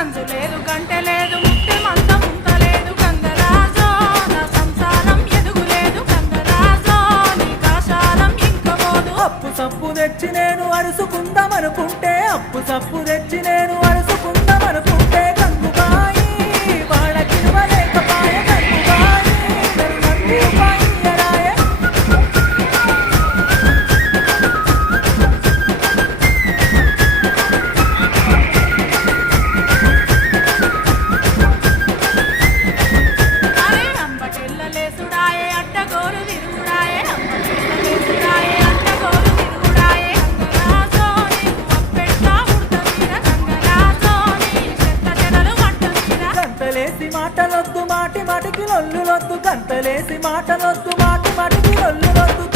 గంజు లేదు గంటె లేదు ముట్టి మందం ఉంటలేదు గంగరాజో నా సంసారం ఎదుగులేదు గంగరాజో నీ కాశాలం ఇంకపోదు అప్పు సప్పు తెచ్చి నేను అరుసుకుందామనుకుంటే అప్పు సప్పు తెచ్చి నేను అరుసుకుందామనుకుంటే గంగుబాయి వాళ్ళకివ్వలేకపాయ గంగుబాయి నన్ను పాయరాయ అరే అంబటిల్లలేసుడాయే అడ్డగోరు విరుగుడాయే అంబటిల్లలేసుడాయే అడ్డగోరు విరుగుడాయే గంగరాజో నీకు అప్పెట్టా ఉడతమీర గంగరాజో నీ చెత్త చెదలు మట్టమీర గంతలేసి మాటలొద్దు మాటి మాటికి లొల్లులొద్దు గంతలేసి మాటలొద్దు మాటి మాటికి లొల్లులొద్దు